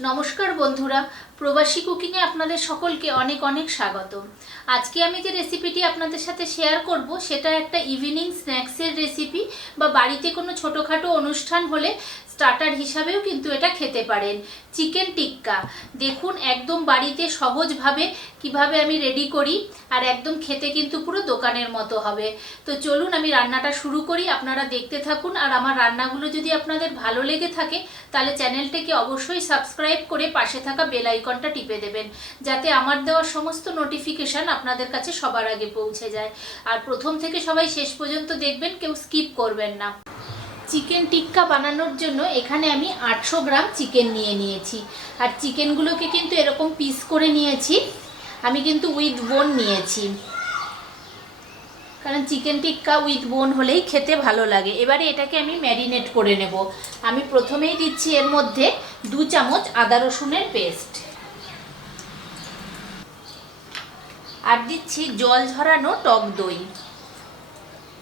নমস্কার বন্ধুরা, প্রবাসী কুকিংয়ে আপনাদের সকলকে অনেক অনেক স্বাগত। আজকে আমি যে রেসিপিটি আপনাদের সাথে শেয়ার করব সেটা একটা ইভিনিং স্ন্যাক্সের রেসিপি, বা বাড়িতে কোনো ছোটোখাটো অনুষ্ঠান হলে স্টার্টার হিসাবেও কিন্তু এটা খেতে পারেন। চিকেন টিক্কা দেখুন, একদম বাড়িতে সহজভাবে কিভাবে আমি রেডি করি, আর একদম খেতে কিন্তু পুরো দোকানের মতো হবে। তো চলুন আমি রান্নাটা শুরু করি, আপনারা দেখতে থাকুন। আর আমার রান্নাগুলো যদি আপনাদের ভালো লেগে থাকে তাহলে চ্যানেলটাকে অবশ্যই সাবস্ক্রাইব করে পাশে থাকা বেল আইকনটা টিপে দেবেন, যাতে আমার দেওয়া সমস্ত নোটিফিকেশান আপনাদের কাছে সবার আগে পৌঁছে যায়। আর প্রথম থেকে সবাই শেষ পর্যন্ত দেখবেন, কেউ স্কিপ করবেন না। চিকেন টিক্কা বানানোর জন্য এখানে আমি 800 গ্রাম চিকেন নিয়েছি। আর চিকেনগুলোকে কিন্তু এরকম পিস করে নিয়েছি, আমি কিন্তু উইথ বোন নিয়েছি, কারণ চিকেন টিক্কা উইথ বোন হলেই খেতে ভালো লাগে। এবারে এটাকে আমি ম্যারিনেট করে নেব। আমি প্রথমেই দিচ্ছি এর মধ্যে 2 চামচ আদা রসুনের পেস্ট, আর দিচ্ছি জল ঝরানো টক দই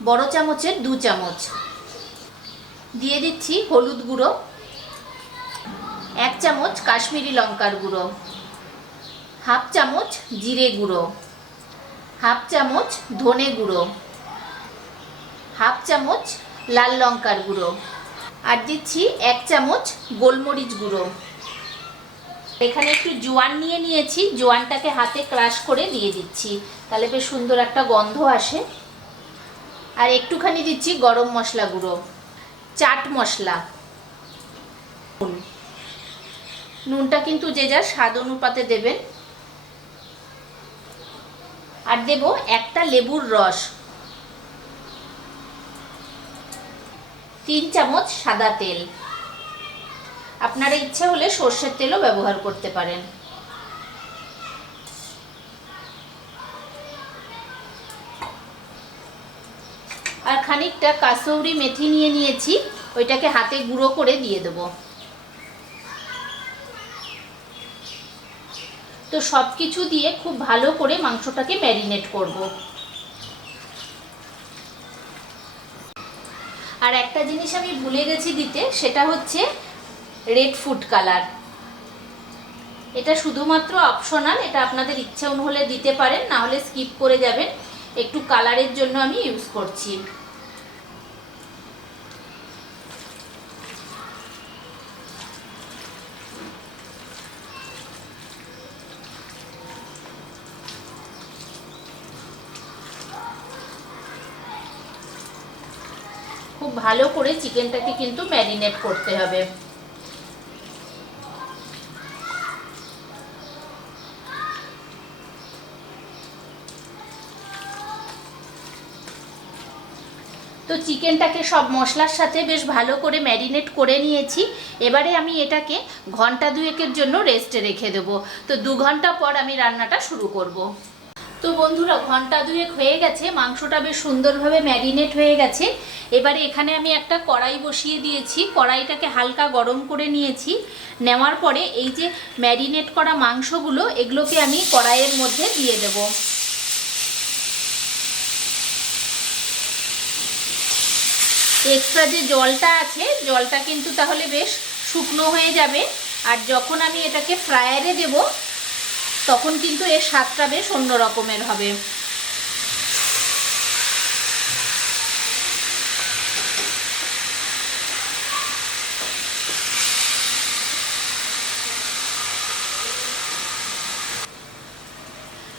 বড় চামচের 2 চামচ, দিয়ে দিচ্ছি হলুদ গুঁড়ো 1 চামচ, কাশ্মীরি লঙ্কার গুঁড়ো 1/2 চামচ, জিরে গুঁড়ো 1/2 চামচ, ধনে গুঁড়ো 1/2 চামচ, লাল লঙ্কার গুঁড়ো, আর দিচ্ছি 1 চামচ গোলমরিচ গুঁড়ো। এখানে একটু জোয়ান নিয়েছি, জোয়ানটাকে হাতে ক্রাশ করে দিয়ে দিচ্ছি, তাহলে বেশ সুন্দর একটা গন্ধ আসে। আর একটুখানি দিচ্ছি গরম মশলা গুঁড়ো, চাট মশলা, নুনটা কিন্তু যে যার স্বাদ অনুপাতে দেবেন। আর দেব একটা লেবুর রস, 3 চামচ সাদা তেল, আপনারা ইচ্ছে হলে সর্ষের তেলও ব্যবহার করতে পারেন। আর খানিকটা কাসৌরি মেথি নিয়েছি, ওইটাকে হাতে গুঁড়ো করে দিয়ে দেব। তো সব কিছু দিয়ে খুব ভালো করে মাংসটাকে ম্যারিনেট করব। আর একটা জিনিস আমি ভুলে গেছি দিতে, সেটা হচ্ছে রেড ফুড কালার। এটা শুধুমাত্র অপশনাল, এটা আপনাদের ইচ্ছে হলে দিতে পারেন, না হলে স্কিপ করে যাবেন। একটু কালারের জন্য আমি ইউজ করছি। খুব ভালো করে চিকেনটাকে কিন্তু ম্যারিনেট করতে হবে। তো চিকেনটাকে সব মশলার সাথে বেশ ভালো করে ম্যারিনেট করে নিয়েছি। এবারে আমি এটাকে ঘন্টা 2-এর জন্য রেস্টে রেখে দেবো। তো 2 ঘন্টা পর আমি রান্নাটা শুরু করব। তো বন্ধুরা, ঘন্টা 2 হয়ে গেছে, মাংসটা বেশ সুন্দরভাবে ম্যারিনেট হয়ে গেছে। এবারে এখানে আমি একটা কড়াই বসিয়ে দিয়েছি, কড়াইটাকে হালকা গরম করে নিয়েছি। নেওয়ার পরে এই যে ম্যারিনেট করা মাংসগুলো, এগুলোকে আমি কড়াইয়ের মধ্যে দিয়ে দেব। এক্সট্রা যে জলটা আছে, জলটা কিন্তু তাহলে বেশ শুকনো হয়ে যাবে। আর যখন আমি এটাকে ফ্রায়ারে দেব, তখন কিন্তু এর স্বাদটা বেশ অন্য রকমের হবে।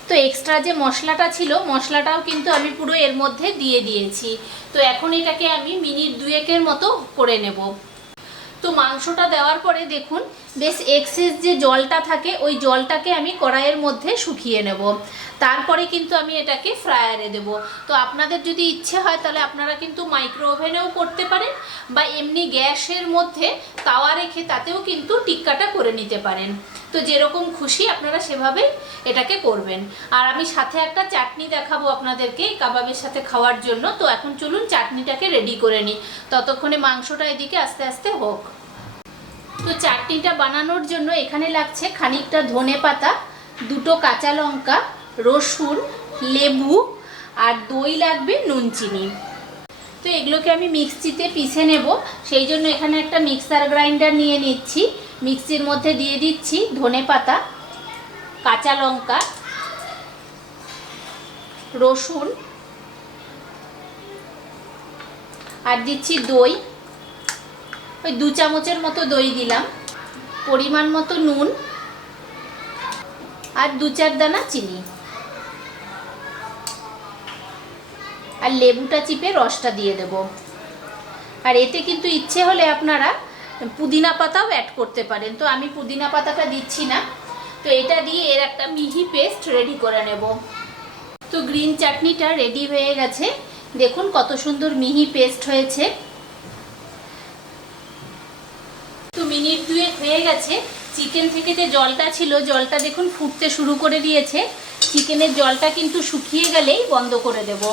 তো এক্সট্রা যে মশলাটা ছিল, মশলাটাও কিন্তু আমি পুরো এর মধ্যে দিয়ে দিয়েছি। তো এখন এটাকে আমি মিনিট 2-এর মতো করে নেব। তো মাংসটা দেওয়ার পরে দেখুন, বেশ এক্সেস যে জলটা থাকে, ওই জলটাকে আমি কড়াইয়ের মধ্যে শুকিয়ে নেব। তারপরে কিন্তু আমি এটাকে ফ্রায়ারে দেব। তো আপনাদের যদি ইচ্ছে হয় তাহলে আপনারা কিন্তু মাইক্রো ওভেনেও করতে পারেন, বা এমনি গ্যাসের মধ্যে তাওয়া রেখে তাতেও কিন্তু টিক্কাটা করে নিতে পারেন। তো যেরকম খুশি আপনারা সেভাবে এটাকে করবেন। আর আমি সাথে একটা চাটনি দেখাবো আপনাদেরকে কাবাবের সাথে খাওয়ার জন্য। তো এখন চলুন চাটনিটাকে রেডি করে নিই, ততক্ষণে মাংসটা এদিকে আস্তে আস্তে হোক। তো চাটনিটা বানানোর জন্য এখানে লাগছে খানিকটা ধনে পাতা, 2টো কাঁচা লঙ্কা, রসুন, লেবু, আর দই লাগবে, নুন চিনি। তো এগুলোকে আমি মিক্সিতে পিষে নেব, সেই জন্য এখানে একটা মিক্সার গ্রাইন্ডার নিয়ে নিচ্ছি। মিক্সির মধ্যে দিয়ে দিচ্ছি ধনেপাতা, কাঁচা লঙ্কা, রসুন, আর দিচ্ছি দই, ওই 2 চামচের মতো দই দিলাম, পরিমাণ মতো নুন, আর 2-4 দানা চিনি, আর লেবুটা চিপে রসটা দিয়ে দেব। আর এতে কিন্তু ইচ্ছে হলে আপনারা পুদিনা পাতাও অ্যাড করতে পারেন, তো আমি পুদিনা পাতাটা দিচ্ছি না। তো এটা দিয়ে এর একটা মিহি পেস্ট রেডি করে নেব। তো গ্রিন চাটনিটা রেডি হয়ে গেছে, দেখুন কত সুন্দর মিহি পেস্ট হয়েছে। তো মিনিট 2 হয়ে গেছে। চিকেন থেকে যে জলটা ছিল, জলটা দেখুন ফুটতে শুরু করে দিয়েছে। চিকেনের জলটা কিন্তু শুকিয়ে গেলেই বন্ধ করে দেব,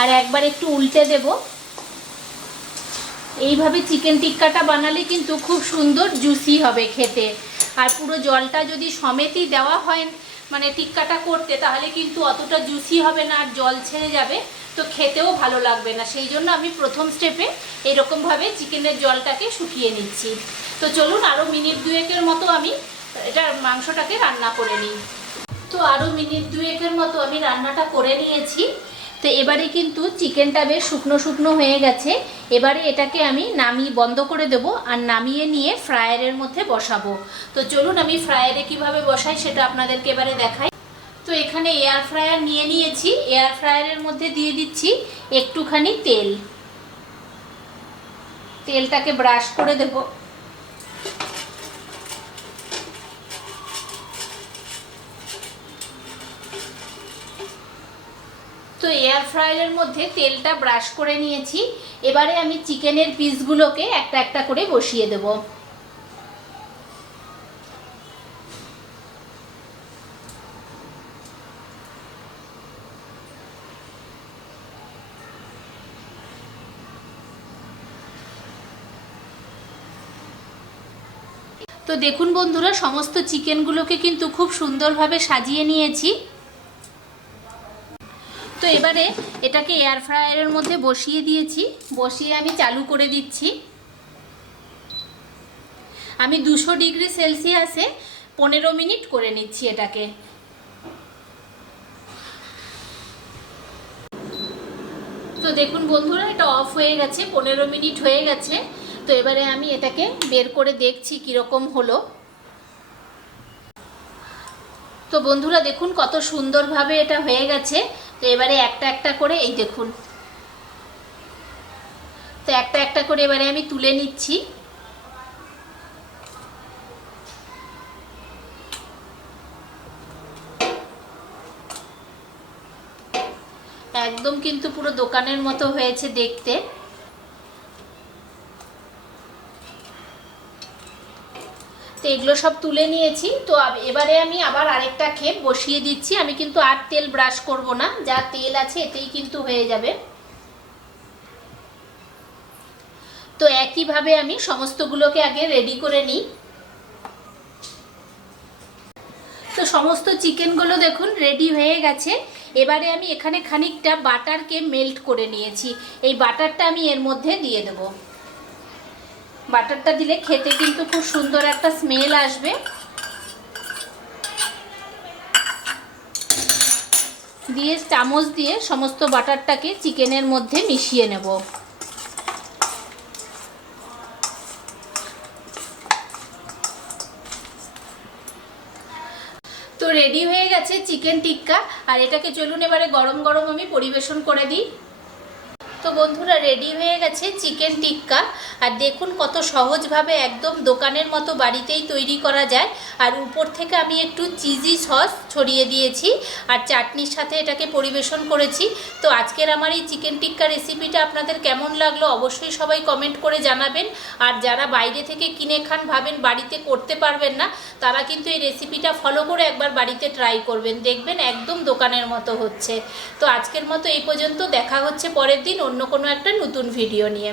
আর একবার একটু উল্টে দেব। এইভাবে চিকেন টিক্কাটা বানালে কিন্তু খুব সুন্দর জুসি হবে খেতে। আর পুরো জলটা যদি সমেতই দেওয়া হয় মানে টিক্কাটা করতে, তাহলে কিন্তু অতটা জুসি হবে না, আর জল ছেড়ে যাবে, তো খেতেও ভালো লাগবে না। সেই জন্য আমি প্রথম স্টেপে এরকমভাবে চিকেনের জলটাকে শুকিয়ে নিচ্ছি। তো চলুন আরও মিনিট 2 মতো আমি এটা মাংসটাকে রান্না করে নিই। তো আরও মিনিট 2 মতো আমি রান্নাটা করে নিয়েছি। তো এবারে কিন্তু চিকেনটা বেশ শুকনো শুকনো হয়ে গেছে। এবারে এটাকে আমি বন্ধ করে দেব, আর নামিয়ে নিয়ে ফ্রায়ারের মধ্যে বসাবো। তো চলুন আমি ফ্রায়ারে কিভাবে বসাই সেটা আপনাদেরকে এবারে দেখাই। তো এখানে এয়ার ফ্রায়ার নিয়ে নিয়েছি। এয়ার ফ্রায়ারের মধ্যে দিয়ে দিচ্ছি একটুখানি তেল। তেলটাকে ব্রাশ করে দেব। তো এয়ার ফ্রায়ারের মধ্যে তেলটা ব্রাশ করে নিয়েছি। এবারে আমি চিকেনের পিসগুলোকে একটা একটা করে বসিয়ে দেব। তো দেখুন বন্ধুরা, সমস্ত চিকেনগুলোকে কিন্তু খুব সুন্দরভাবে সাজিয়ে নিয়েছি। তো এবারে এটাকে এয়ার ফ্রায়ারের মধ্যে বসিয়ে দিয়েছি। বসিয়ে আমি চালু করে দিচ্ছি। আমি 200 ডিগ্রি সেলসিয়াসে 15 মিনিট করে নিচ্ছি এটাকে। তো দেখুন বন্ধুরা, এটা অফ হয়ে গেছে, 15 মিনিট হয়ে গেছে। তো এবারে আমি এটাকে বের করে দেখছি কীরকম হলো। তো বন্ধুরা দেখুন কত সুন্দরভাবে এটা হয়ে গেছে। তো এবারে একটা একটা করে এই দেখুন, তো একটা একটা করে এবারে আমি তুলে নিচ্ছি। একদম কিন্তু পুরো দোকানের মতো হয়েছে দেখতে। তো এগুলো সব তুলে নিয়েছি। তো এবারে আমি আবার আরেকটা খেপ বসিয়ে দিচ্ছি। আমি কিন্তু আর তেল ব্রাশ করব না, যা তেল আছে এতেই কিন্তু হয়ে যাবে। তো একইভাবে আমি সমস্তগুলোকে আগে রেডি করে নিই। তো সমস্ত চিকেনগুলো দেখুন রেডি হয়ে গেছে। এবারে আমি এখানে খানিকটা বাটারকে মেল্ট করে নিয়েছি। এই বাটারটা আমি এর মধ্যে দিয়ে দেব। বাটারটা দিলে খেতে কিন্তু খুব সুন্দর একটা স্মেল আসবে। দিয়ে চামচ দিয়ে সমস্ত বাটারটাকে চিকেনের মধ্যে মিশিয়ে নেব। তো রেডি হয়ে গেছে চিকেন টিক্কা। আর এটাকে চলুন এবারে গরম গরম আমি পরিবেশন করে দিই। তো বন্ধুরা রেডি হয়ে গেছে চিকেন টিক্কা। আর দেখুন কত সহজভাবে একদম দোকানের মতো বাড়িতেই তৈরি করা যায়। আর উপর থেকে আমি একটু চিজি সস ছড়িয়ে দিয়েছি, আর চাটনির সাথে এটাকে পরিবেশন করেছি। তো আজকের আমার এই চিকেন টিক্কা রেসিপিটা আপনাদের কেমন লাগলো অবশ্যই সবাই কমেন্ট করে জানাবেন। আর যারা বাইরে থেকে কিনে খান, ভাবেন বাড়িতে করতে পারবেন না, তারা কিন্তু এই রেসিপিটা ফলো করে একবার বাড়িতে ট্রাই করবেন, দেখবেন একদম দোকানের মতো হচ্ছে। তো আজকের মতো এই পর্যন্ত, দেখা হচ্ছে পরের দিন অন্য কোনো একটা নতুন ভিডিও নিয়ে।